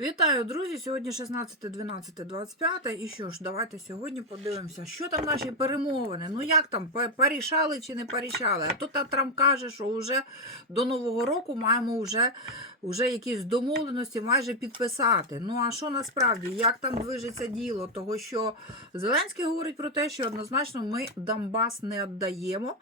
Вітаю, друзі! Сьогодні 16.12.25. І що ж, давайте сьогодні подивимося, що там наші перемовини. Ну як там, порішали чи не порішали? А тут Трамп каже, що вже до Нового року маємо вже, вже якісь домовленості майже підписати. Ну а що насправді, як там движеться діло? Того, що Зеленський говорить про те, що однозначно ми Донбас не віддаємо.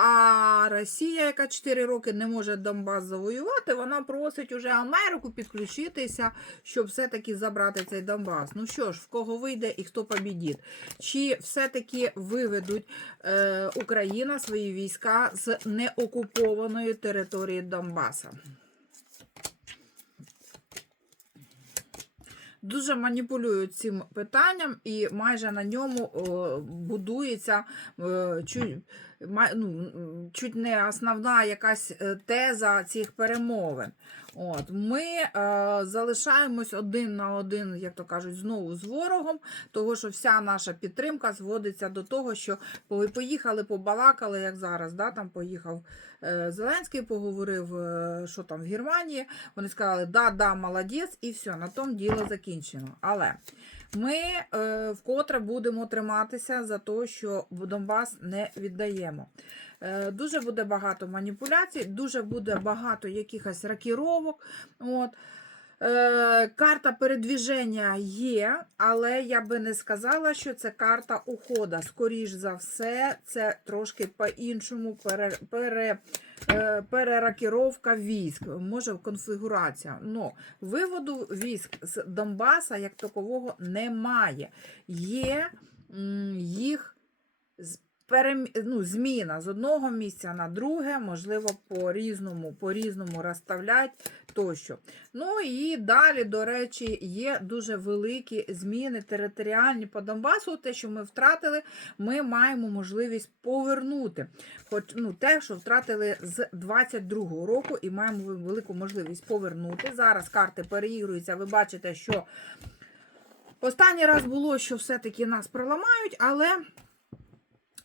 А Росія, яка 4 роки не може Донбас завоювати, вона просить уже Америку підключитися, щоб все-таки забрати цей Донбас. Ну що ж, в кого вийде і хто побідіть? Чи все-таки виведуть е, Україна свої війська з неокупованої території Донбаса? Дуже маніпулюють цим питанням, і майже на ньому будується е, чуть, ну, чуть не основна якась е, теза цих перемовин. От, ми е, залишаємось один на один, як то кажуть, знову з ворогом, того що вся наша підтримка зводиться до того, що по- поїхали, побалакали, як зараз, да, там поїхав е, Зеленський, поговорив, е, що там в Германії. Вони сказали, да, да, молодець, і все, на тому діло закінчено. Але ми е, вкотре будемо триматися за те, що Донбас не віддаємо. Е, дуже буде багато маніпуляцій, дуже буде багато якихось ракіровок. От. Е, карта передвіження є, але я би не сказала, що це карта ухода. Скоріш за все, це трошки по-іншому пере, пере, е, переракіровка військ, може конфігурація. Но виводу військ з Донбаса як такового немає. Є їх перем... ну, зміна з одного місця на друге, можливо, по-різному, по-різному розставлять тощо. Ну і далі, до речі, є дуже великі зміни територіальні по Донбасу. Те, що ми втратили, ми маємо можливість повернути. Хоч ну, те, що втратили з 22-го року, і маємо велику можливість повернути. Зараз карти переігруються. Ви бачите, що останній раз було, що все-таки нас проламають, але.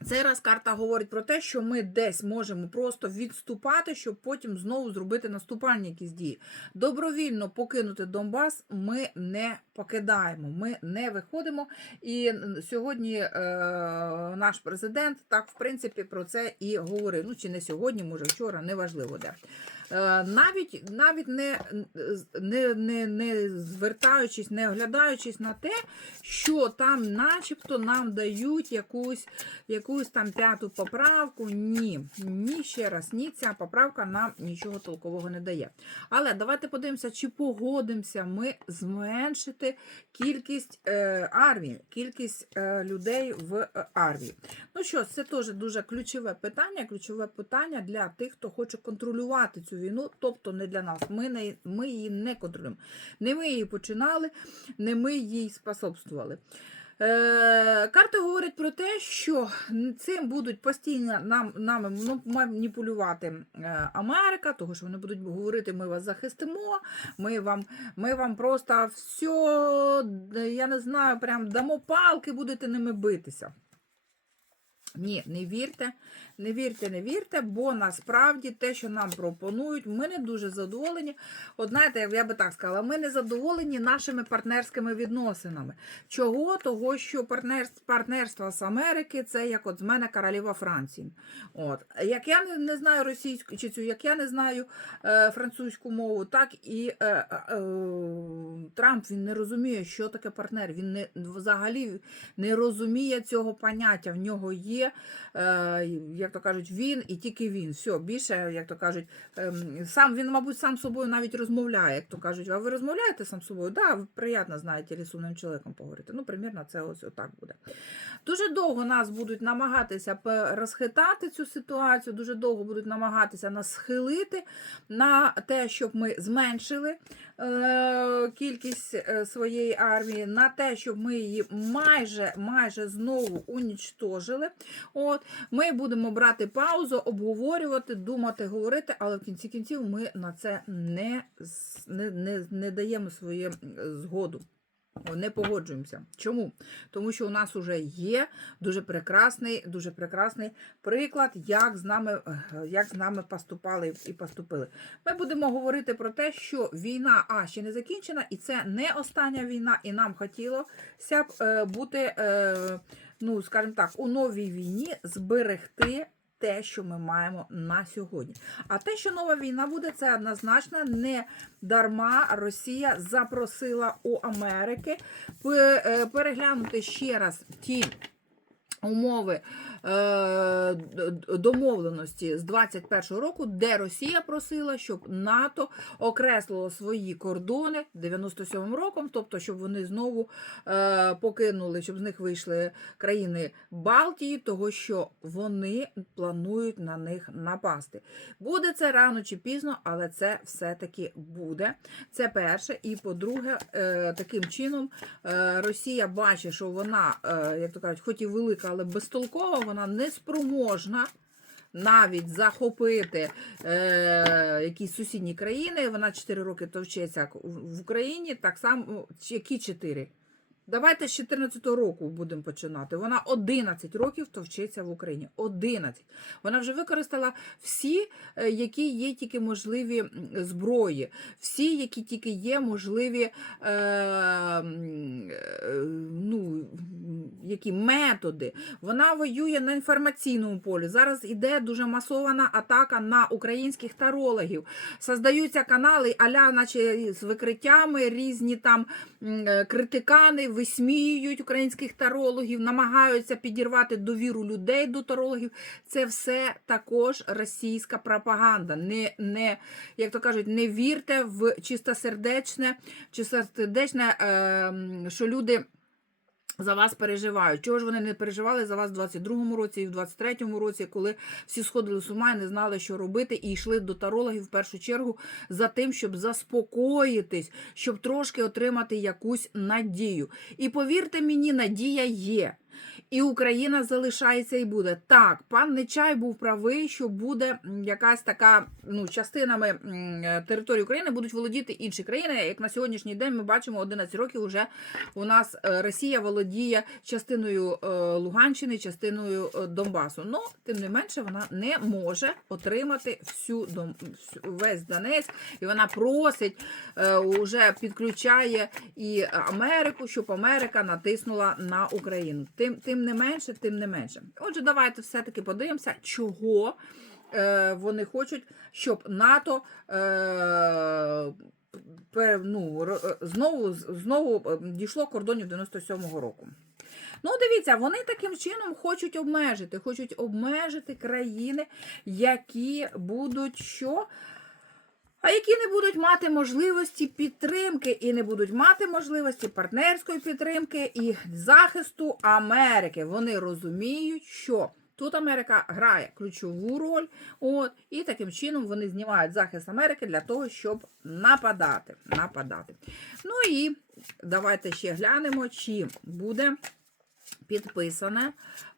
Цей раз карта говорить про те, що ми десь можемо просто відступати, щоб потім знову зробити наступальні якісь дії. Добровільно покинути Донбас ми не покидаємо, ми не виходимо. І сьогодні е, наш президент так, в принципі, про це і говорив. Ну, чи не сьогодні, може вчора, неважливо де. Е, навіть навіть не, не, не, не звертаючись, не оглядаючись на те, що там, начебто, нам дають якусь, якусь там п'яту поправку. Ні, ні, ще раз, ні, ця поправка нам нічого толкового не дає. Але давайте подивимося, чи погодимося ми зменшити кількість е, армії, кількість е, людей в е, армії. Ну що, це теж дуже ключове питання, ключове питання для тих, хто хоче контролювати цю війну, тобто не для нас. Ми, не, ми її не контролюємо. Не ми її починали, не ми їй способствували. Е, карти говорять про те, що цим будуть постійно нам, нами ну, маніпулювати е, Америка, того що вони будуть говорити, ми вас захистимо, ми вам, ми вам просто все, я не знаю, прям дамо палки, будете ними битися. Ні, не вірте, не вірте, не вірте, бо насправді те, що нам пропонують, ми не дуже задоволені. От знаєте, я би так сказала, ми не задоволені нашими партнерськими відносинами. Чого? Того, що партнерство, з Америки це як от з мене королева Франції. От. Як я не, не знаю російську чи цю, як я не знаю е, французьку мову, так і е, е, е, Трамп він не розуміє, що таке партнер. Він не взагалі не розуміє цього поняття. В нього є, е, як то кажуть, він і тільки він. Все, більше, як то кажуть, ем, сам він, мабуть, сам собою навіть розмовляє. Як то кажуть, а ви розмовляєте сам собою? Да, ви приємно знаєте лісумним чоловіком поговорити. Ну, примірно, це ось отак буде. Дуже довго нас будуть намагатися розхитати цю ситуацію, дуже довго будуть намагатися нас схилити на те, щоб ми зменшили кількість е, своєї армії, на те, щоб ми її майже, майже знову унічтожили. От, ми будемо брати паузу, обговорювати, думати, говорити, але в кінці кінців ми на це не, не, не, не даємо своє згоду. Не погоджуємося. Чому? Тому що у нас вже є дуже прекрасний, дуже прекрасний приклад, як з нами, як з нами поступали і поступили. Ми будемо говорити про те, що війна а ще не закінчена, і це не остання війна, і нам хотілося б е, бути, е, ну скажімо так, у новій війні зберегти. Те, що ми маємо на сьогодні. А те, що нова війна буде, це однозначно не дарма Росія запросила у Америки е, переглянути ще раз ті умови домовленості з 21-го року, де Росія просила, щоб НАТО окреслило свої кордони 97-м роком, тобто, щоб вони знову е, покинули, щоб з них вийшли країни Балтії, того що вони планують на них напасти. Буде це рано чи пізно, але це все-таки буде. Це перше. І по-друге, е, таким чином е, Росія бачить, що вона, е, як то кажуть, хоч і велика, але безтолкова, вона не спроможна. Навіть захопити е, якісь сусідні країни, вона 4 роки товчеться в Україні, так само, які 4? Давайте з 14 року будемо починати. Вона 11 років товчиться в Україні. 11. Вона вже використала всі, е, які є тільки можливі зброї, всі, які тільки є можливі е, е, ну, які методи. Вона воює на інформаційному полі. Зараз іде дуже масована атака на українських тарологів. Создаються канали, аля, наче з викриттями, різні там е, критикани висміюють українських тарологів, намагаються підірвати довіру людей до тарологів. Це все також російська пропаганда. Не, не як то кажуть, не вірте в чистосердечне, чистосердечне, е, що люди. За вас переживають. Чого ж вони не переживали за вас в 22-му році і в 23-му році, коли всі сходили з ума і не знали, що робити, і йшли до тарологів в першу чергу за тим, щоб заспокоїтись, щоб трошки отримати якусь надію. І повірте мені, надія є. І Україна залишається і буде. Так, пан Нечай був правий, що буде якась така ну, частинами території України будуть володіти інші країни. Як на сьогоднішній день ми бачимо 11 років уже у нас е, Росія володіє частиною е, Луганщини, частиною е, Донбасу. Ну, тим не менше, вона не може отримати всю весь Донецьк, і вона просить, е, уже підключає і Америку, щоб Америка натиснула на Україну. Тим, тим не менше, тим не менше. Отже, давайте все-таки подивимося, чого е, вони хочуть, щоб НАТО. Е, пе- ну, знову, знову е, дійшло кордонів 97-го року. Ну, дивіться, вони таким чином хочуть обмежити, хочуть обмежити країни, які будуть що? А які не будуть мати можливості підтримки і не будуть мати можливості партнерської підтримки і захисту Америки. Вони розуміють, що тут Америка грає ключову роль, от, і таким чином вони знімають захист Америки для того, щоб нападати. нападати. Ну і давайте ще глянемо, чи буде підписане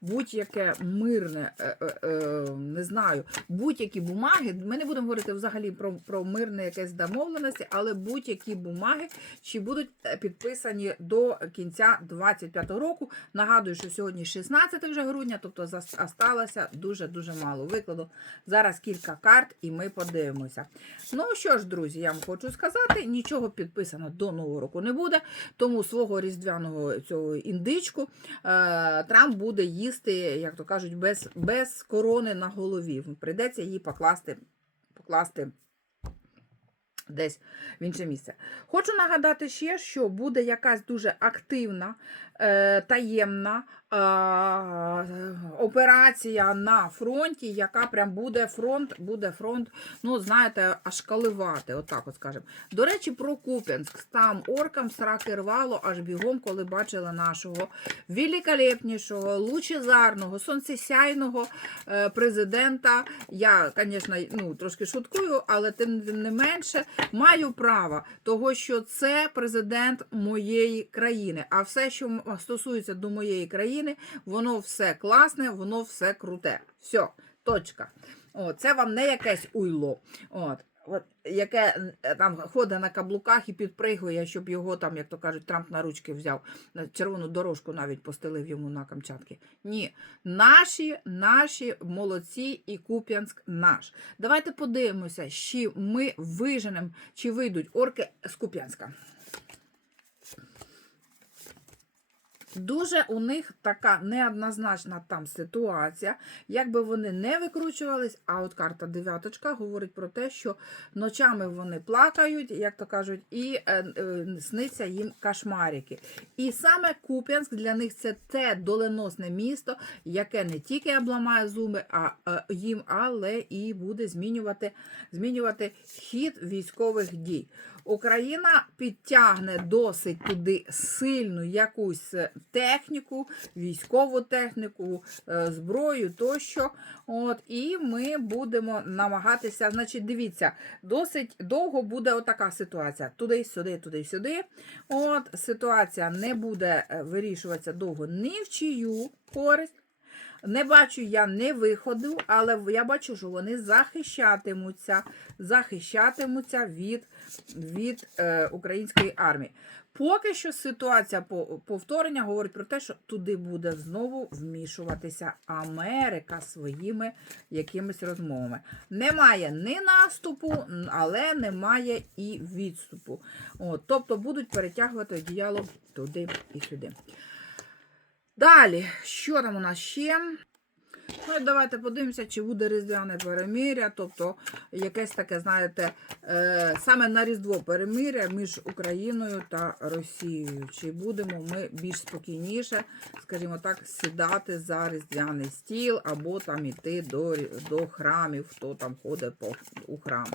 будь-яке мирне, е, е, е, не знаю, будь-які бумаги. Ми не будемо говорити взагалі про, про мирне якесь домовленості, але будь-які бумаги чи будуть е, підписані до кінця 25-го року. Нагадую, що сьогодні 16 вже грудня, тобто осталося дуже-дуже мало. Викладу зараз кілька карт і ми подивимося. Ну що ж, друзі, я вам хочу сказати, нічого підписано до нового року не буде, тому свого різдвяного цього індичку е, Трамп буде їсти, як то кажуть, без, без корони на голові. Прийдеться її покласти, покласти десь в інше місце. Хочу нагадати ще, що буде якась дуже активна, е, таємна е, операція на фронті, яка прям буде фронт, буде фронт, ну, знаєте, аж каливати, отак от скажемо. До речі, про Куп'янськ. Там оркам сраки рвало аж бігом, коли бачили нашого великолепнішого, лучезарного, сонцесяйного е, президента. Я, звісно, ну, трошки шуткую, але тим не менше маю право того, що це президент моєї країни. А все, що стосується до моєї країни, воно все класне, воно все круте. Все, точка. О, це вам не якесь уйло. От. От, яке е, там ходить на каблуках і підпригує, щоб його там, як то кажуть, Трамп на ручки взяв, на червону дорожку навіть постелив йому на Камчатки. Ні, наші, наші молодці і Куп'янськ наш. Давайте подивимося, чи ми виженемо, чи вийдуть орки з Куп'янська. Дуже у них така неоднозначна там ситуація. Якби вони не викручувались, а от карта дев'яточка говорить про те, що ночами вони плакають, як то кажуть, і е, е, сниться їм кошмарики. І саме Куп'янськ для них це те доленосне місто, яке не тільки обламає зуби, а е, їм, але і буде змінювати, змінювати хід військових дій. Україна підтягне досить туди сильну якусь е, техніку, військову техніку, е, зброю тощо. От, і ми будемо намагатися. Значить, дивіться, досить довго буде отака ситуація. Туди, сюди, туди, сюди. От, ситуація не буде е, вирішуватися довго ні в чию користь. Не бачу я не виходу, але я бачу, що вони захищатимуться, захищатимуться від, від е, української армії. Поки що ситуація по повторення говорить про те, що туди буде знову вмішуватися Америка своїми якимись розмовами. Немає ні наступу, але немає і відступу. От, тобто будуть перетягувати діялог туди і сюди. Далі, що там у нас ще? Ну, давайте подивимося, чи буде різдвяне перемиря, тобто якесь таке, знаєте, е, саме на Різдво перемиря між Україною та Росією. Чи будемо ми більш спокійніше, скажімо так, сідати за різдвяний стіл або там іти до, до храмів, хто там ходить по, у храм.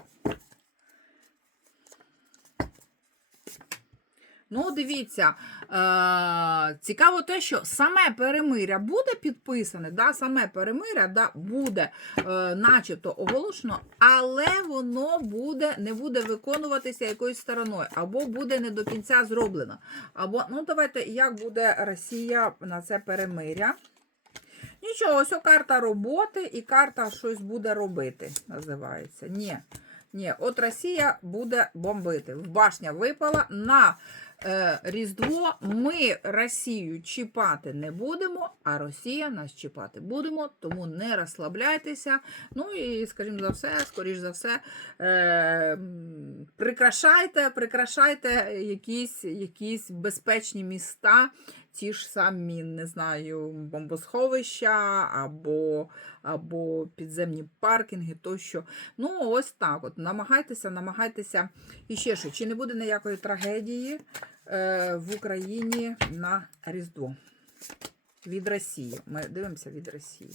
Ну, дивіться, е, цікаво те, що саме перемиря буде підписане, да, саме перемиря да, буде е, начебто оголошено, але воно буде, не буде виконуватися якоюсь стороною, або буде не до кінця зроблено. Або, ну, давайте, як буде Росія на це перемиря. Нічого, ось о карта роботи і карта щось буде робити, називається. Ні. Ні, от Росія буде бомбити. Башня випала на е, Різдво. Ми Росію чіпати не будемо, а Росія нас чіпати будемо, тому не розслабляйтеся. Ну і, скажімо за все, скоріш за все, е, прикрашайте, прикрашайте якісь, якісь безпечні міста, ті ж самі, не знаю, бомбосховища або, або підземні паркінги тощо. Ну, ось так. от. Намагайтеся, намагайтеся. І ще що, чи не буде ніякої трагедії е, в Україні на Різдво? Від Росії. Ми дивимося від Росії.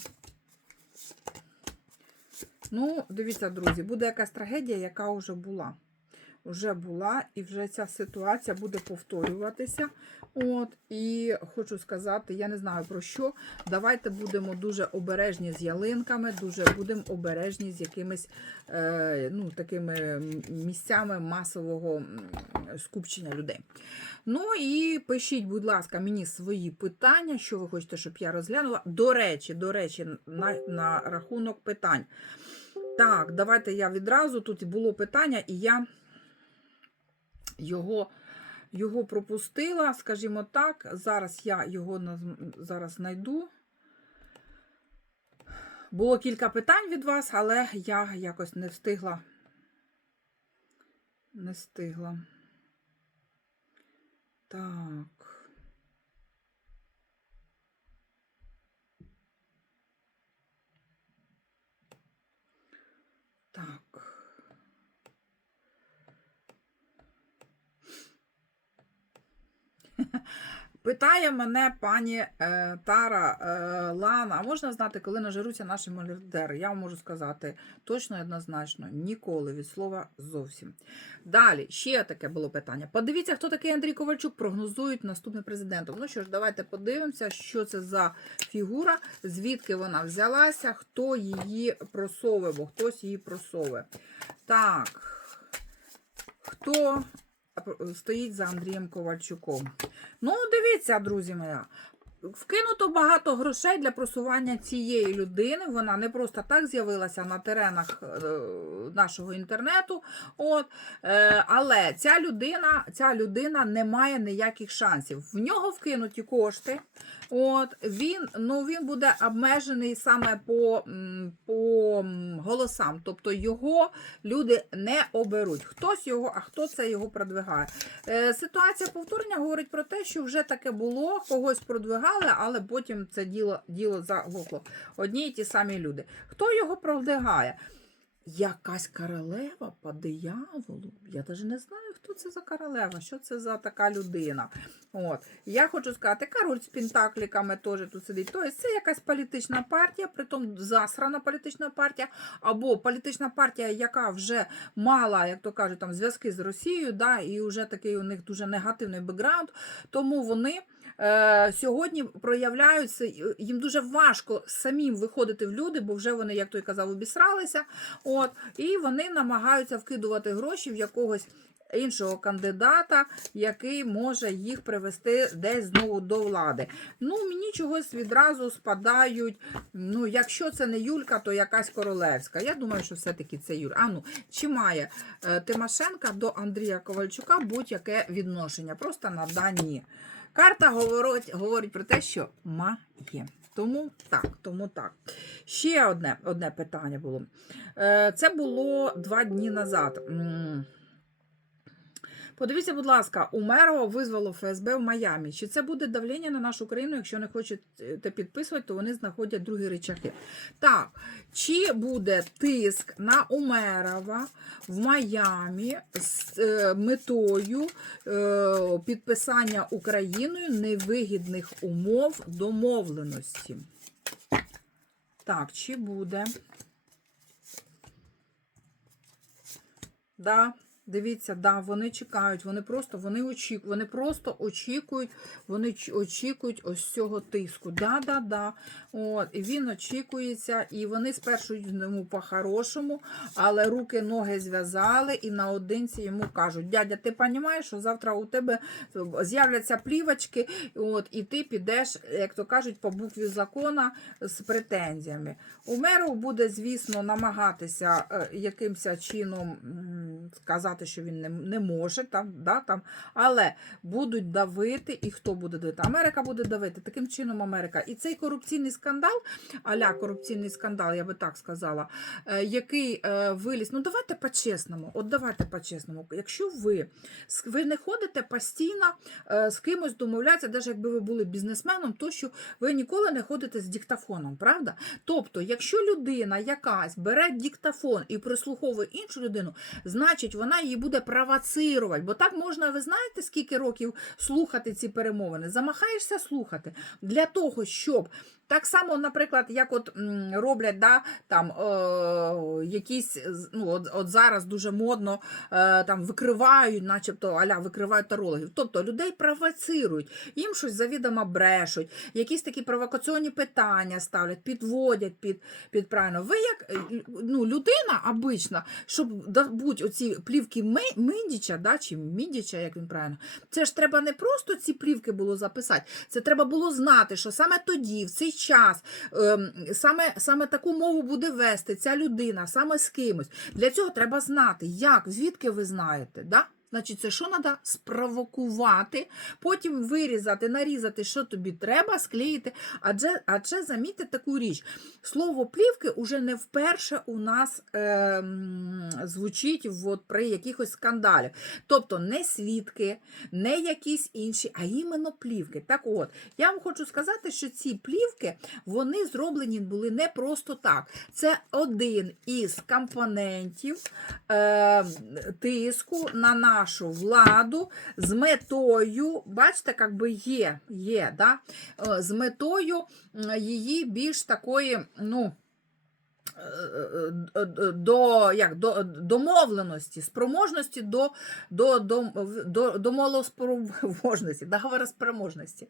Ну, дивіться, друзі, буде якась трагедія, яка вже була. Вже була, і вже ця ситуація буде повторюватися. От, і хочу сказати, я не знаю про що. Давайте будемо дуже обережні з ялинками, дуже будемо обережні з якимись е, ну, такими місцями масового скупчення людей. Ну і пишіть, будь ласка, мені свої питання, що ви хочете, щоб я розглянула. До речі, до речі, на, на рахунок питань. Так, давайте я відразу. Тут було питання, і я його, його пропустила, скажімо так. Зараз я його зараз знайду. Було кілька питань від вас, але я якось не встигла. Не встигла. Так. Питає мене пані е, Тара е, Лана, а можна знати, коли нажируться наші мільярдери? Я вам можу сказати точно і однозначно, ніколи від слова зовсім. Далі, ще таке було питання. Подивіться, хто такий Андрій Ковальчук, прогнозують наступним президентом. Ну що ж, давайте подивимося, що це за фігура, звідки вона взялася, хто її просовує, бо хтось її просовує. Так, хто стоїть за Андрієм Ковальчуком? Ну, дивіться, друзі мої. Вкинуто багато грошей для просування цієї людини. Вона не просто так з'явилася на теренах е, нашого інтернету. От, е, але ця людина, ця людина не має ніяких шансів. В нього вкинуті кошти. От, він, ну, він буде обмежений саме по, по голосам. Тобто його люди не оберуть. Хтось його, а хто це його продвигає. Е, ситуація повторення говорить про те, що вже таке було, когось продвигали, але потім це діло, діло заглохло. Одні й ті самі люди. Хто його продвигає? Якась королева по дияволу. Я навіть не знаю, хто це за королева, що це за така людина. От. Я хочу сказати, король з пентакліками теж тут сидить. Тобто це якась політична партія, притом засрана політична партія, або політична партія, яка вже мала, як то кажуть, там зв'язки з Росією, да, і вже такий у них дуже негативний бекграунд. Тому вони е, сьогодні проявляються, їм дуже важко самим виходити в люди, бо вже вони, як той казав, обісралися. От, і вони намагаються вкидувати гроші в якогось іншого кандидата, який може їх привести десь знову до влади. Ну, мені чогось відразу спадають. Ну, якщо це не Юлька, то якась королевська. Я думаю, що все-таки це Юлька. А ну, чи має е, Тимошенка до Андрія Ковальчука будь-яке відношення? Просто на дані. Карта говорить, говорить про те, що має. Тому так, тому так. Ще одне, одне питання було. Е, Це було два дні назад. Подивіться, будь ласка, Умерова визвало ФСБ в Майамі. Чи це буде давлення на нашу країну? Якщо не хочете підписувати, то вони знаходять другі речахи. Так, чи буде тиск на Умерова в Майамі з е, метою е, підписання Україною невигідних умов домовленості? Так, чи буде? Да, дивіться, да, вони чекають, вони просто вони очікують, вони просто очікують, вони очікують ось цього тиску. Да, да, да. От, він очікується, і вони спершу йому по-хорошому, але руки, ноги зв'язали, і наодинці йому кажуть: дядя, ти розумієш, що завтра у тебе з'являться плівочки, от, і ти підеш, як то кажуть, по букві закона з претензіями. Умеров буде, звісно, намагатися е, якимось чином сказати, що він не, не може, там, да, там, але будуть давити, і хто буде давити? Америка буде давити. Таким чином Америка. І цей корупційний скандал, аля корупційний скандал, я би так сказала, е, який е, виліз. Ну давайте по-чесному. От давайте по-чесному. Якщо ви, ви не ходите постійно е, з кимось домовлятися, навіть якби ви були бізнесменом, то що ви ніколи не ходите з диктофоном, правда? Тобто, якщо людина якась бере диктофон і прислуховує іншу людину, значить вона її буде провоцирувати. Бо так можна, ви знаєте, скільки років слухати ці перемовини? Замахаєшся слухати для того, щоб. Так само, наприклад, як от роблять да, там, е, якісь, ну, от, от зараз дуже модно е, там, викривають, начебто аля викривають тарологів. Тобто людей провоцирують, їм щось завідомо брешуть, якісь такі провокаційні питання ставлять, підводять під, під правильно. Ви як е, ну, людина обична, щоб добуть оці плівки Міндіча, да, чи Мідіча, як він правильно, це ж треба не просто ці плівки було записати, це треба було знати, що саме тоді, в цей час, ем, саме, саме таку мову буде вести ця людина, саме з кимось. Для цього треба знати, як, звідки ви знаєте. Да? Значить, це що треба спровокувати, потім вирізати, нарізати, що тобі треба, склеїти. Адже, адже замітьте таку річ. Слово плівки уже не вперше у нас е, звучить от, при якихось скандалях. Тобто не свідки, не якісь інші, а іменно плівки. Так от, я вам хочу сказати, що ці плівки вони зроблені були не просто так. Це один із компонентів е, тиску на нашу владу з метою, бачите, як би є, є, да? е, з метою її більш такої, ну, до, як, до домовленості, спроможності до, до, до, до, до малоспроможності, договороспроможності.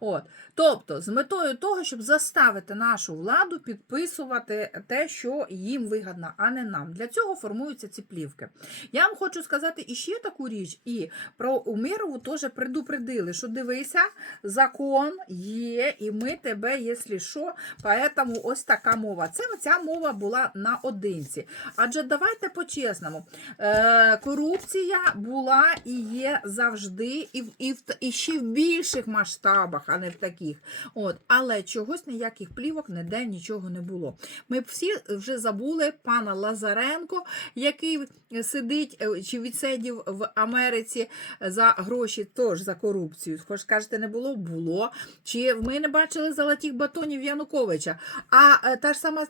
От. Тобто, з метою того, щоб заставити нашу владу підписувати те, що їм вигідно, а не нам. Для цього формуються ці плівки. Я вам хочу сказати іще таку річ, і про Умірову теж предупредили, що дивися, закон є, і ми тебе, якщо що, поэтому ось така мова. Це ця мова була наодинці. Адже давайте по-чесному, е, корупція була і є завжди, і, і, в, і ще в більших масштабах, а не в таких. От. Але чогось ніяких плівок ніде нічого не було. Ми всі вже забули пана Лазаренко, який сидить е, чи відсидів в Америці за гроші, теж за корупцію. Хоч кажете, не було? Було. Чи ми не бачили золотих батонів Януковича? А е, та ж сама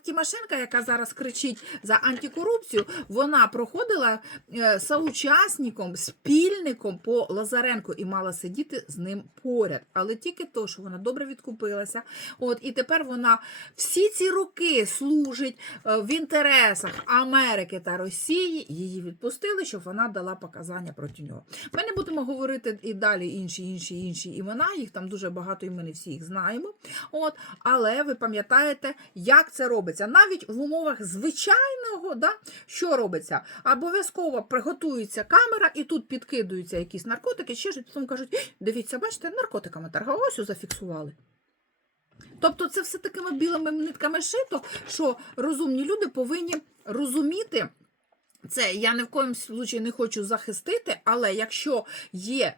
Тимошенка, яка зараз кричить за антикорупцію, вона проходила е, соучасником, спільником по Лазаренку і мала сидіти з ним поряд. Але тільки то, що вона добре відкупилася. От і тепер вона всі ці роки служить е, в інтересах Америки та Росії. Її відпустили, щоб вона дала показання проти нього. Ми не будемо говорити і далі інші, інші, інші імена. Їх там дуже багато, і ми не всі їх знаємо. От, але ви пам'ятаєте, як це робиться. Навіть в умовах звичайного, да, що робиться? Обов'язково приготується камера, і тут підкидуються якісь наркотики, ще щось, потім кажуть, дивіться, бачите, наркотиками торгували, ось зафіксували. Тобто це все такими білими нитками шито, що розумні люди повинні розуміти. Це я ні в коїм случаї не хочу захистити, але якщо є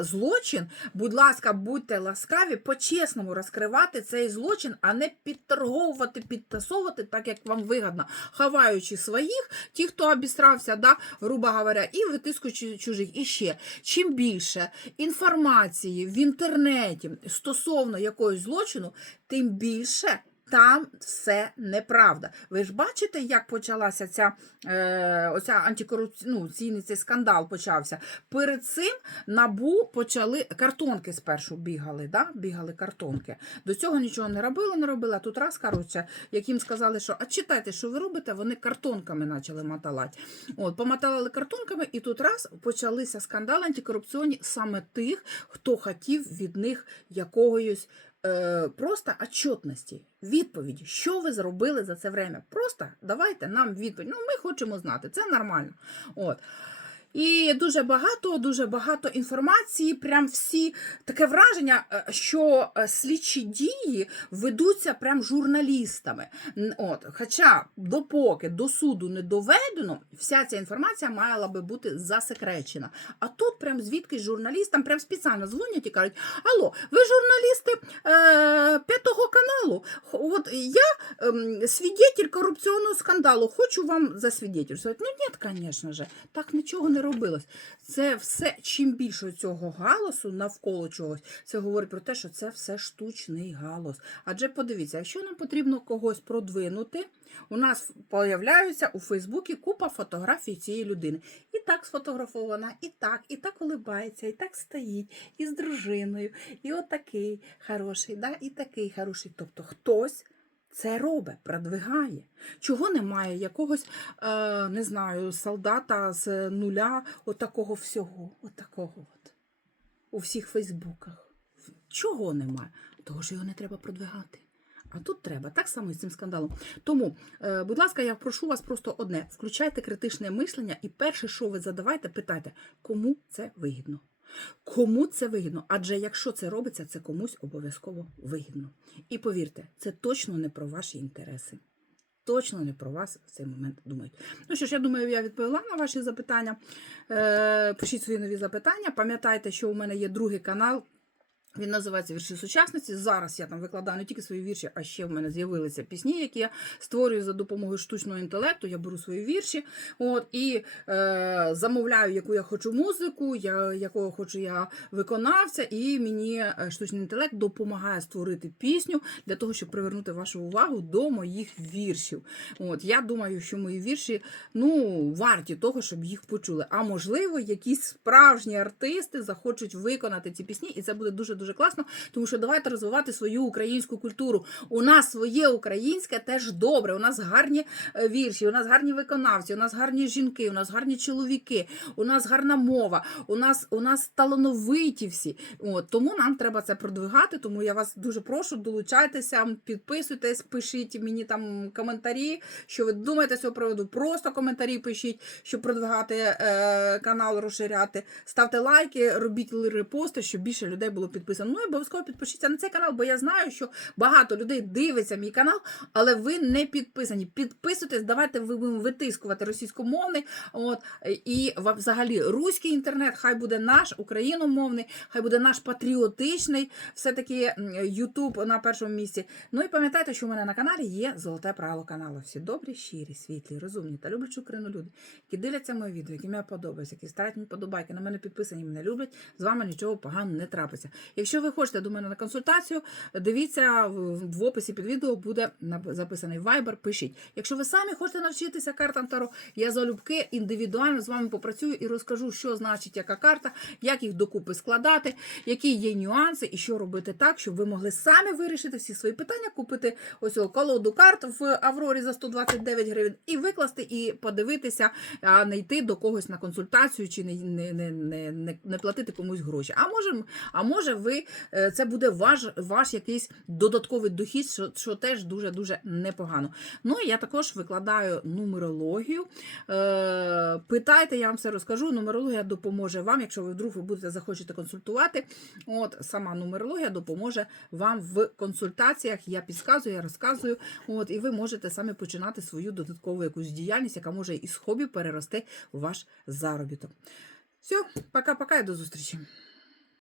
злочин, будь ласка, будьте ласкаві, по-чесному розкривати цей злочин, а не підторговувати, підтасовувати так, як вам вигідно, ховаючи своїх, ті, хто обістрався, да, грубо говоря, і витискуючи чужих. І ще, чим більше інформації в інтернеті стосовно якогось злочину, тим більше. Там все неправда. Ви ж бачите, як почалася ця е, оця антикорупційний цей скандал почався. Перед цим набу почали картонки спершу бігали, да? бігали картонки. До цього нічого не робили, не робили. А тут раз, коротше, як їм сказали, що а читайте, що ви робите, вони картонками почали маталати. От, помотали картонками, і тут раз почалися скандали антикорупційні саме тих, хто хотів від них якогось е, просто отчетності, відповіді, що ви зробили за це время. Просто давайте нам відповідь. Ну, ми хочемо знати, це нормально. От. І дуже багато, дуже багато інформації. Прям всі таке враження, е, що е, слідчі дії ведуться прям журналістами. От, хоча допоки до суду не доведено, вся ця інформація мала би бути засекречена. А тут прям звідкись журналістам прям спеціально дзвонять і кажуть: Алло, ви журналісти е, п'ятого каналу? От я ем, свідетель корупційного скандалу, хочу вам засвідетельствувати. Ну ні, звісно ж, так нічого не робилось. Це все, чим більше цього галасу навколо чогось, це говорить про те, що це все штучний галас. Адже подивіться, якщо нам потрібно когось продвинути, у нас появляються у Фейсбуці купа фотографій цієї людини. І так сфотографована, і так, і так улибається, і так стоїть, і з дружиною, і отакий хороший, да, і такий хороший. Тобто хтось це робить, продвигає. Чого немає якогось, е, не знаю, солдата з нуля, отакого всього, отакого от. У всіх Фейсбуках. Чого немає? Того, що його не треба продвигати. А тут треба, так само і з цим скандалом. Тому, е, будь ласка, я прошу вас просто одне: включайте критичне мислення, і перше, що ви задавайте, питайте, кому це вигідно. Кому це вигідно? Адже якщо це робиться, це комусь обов'язково вигідно. І повірте, це точно не про ваші інтереси. Точно не про вас в цей момент думають. Ну що ж, я думаю, я відповіла на ваші запитання. Е, пишіть свої нові запитання. Пам'ятайте, що у мене є другий канал. Він називається Вірші сучасності. Зараз я там викладаю не тільки свої вірші, а ще в мене з'явилися пісні, які я створюю за допомогою штучного інтелекту. Я беру свої вірші от, і е, замовляю, яку я хочу музику, я, якого хочу я виконавця, і мені е, штучний інтелект допомагає створити пісню для того, щоб привернути вашу увагу до моїх віршів. От, я думаю, що мої вірші ну, варті того, щоб їх почули. А можливо, якісь справжні артисти захочуть виконати ці пісні, і це буде дуже дуже класно, тому що давайте розвивати свою українську культуру. У нас своє українське теж добре. У нас гарні е, вірші, у нас гарні виконавці, у нас гарні жінки, у нас гарні чоловіки, у нас гарна мова, у нас у нас талановиті всі. От тому нам треба це продвигати. Тому я вас дуже прошу, долучайтеся, підписуйтесь, пишіть мені там коментарі, що ви думаєте з цього приводу. Просто коментарі пишіть, щоб продвигати е, канал, розширяти. Ставте лайки, робіть репости, щоб більше людей було підписано. Ну і обов'язково підпишіться на цей канал, бо я знаю, що багато людей дивиться мій канал, але ви не підписані. Підписуйтесь, давайте ви будемо витискувати російськомовний. От і взагалі руський інтернет, хай буде наш україномовний, хай буде наш патріотичний. Все-таки Ютуб на першому місці. Ну і пам'ятайте, що у мене на каналі є золоте правило каналу. Всі добрі, щирі, світлі, розумні та люблячі Україну люди, які дивляться мої відео, які мені подобаються, які ставлять мені подобайки, на мене підписані, мене люблять. З вами нічого поганого не трапиться. Якщо ви хочете до мене на консультацію, дивіться в, описі під відео буде записаний Viber, пишіть. Якщо ви самі хочете навчитися картам Таро, я залюбки індивідуально з вами попрацюю і розкажу, що значить яка карта, як їх докупи складати, які є нюанси і що робити так, щоб ви могли самі вирішити всі свої питання, купити ось колоду карт в Аврорі за 129 гривень і викласти, і подивитися, а не йти до когось на консультацію чи не, не, не, не, не платити комусь гроші. А може, а може ви е, це буде ваш, ваш якийсь додатковий дохід, що, що теж дуже дуже непогано. Ну я також викладаю нумерологію. Е, питайте, я вам все розкажу. Нумерологія допоможе вам, якщо ви вдруг ви будете захочете консультувати. От сама нумерологія допоможе вам в консультаціях. Я підказую, я розказую. От, і ви можете самі починати свою додаткову якусь діяльність, яка може із хобі перерости в ваш заробіток. Все, пока-пока і до зустрічі.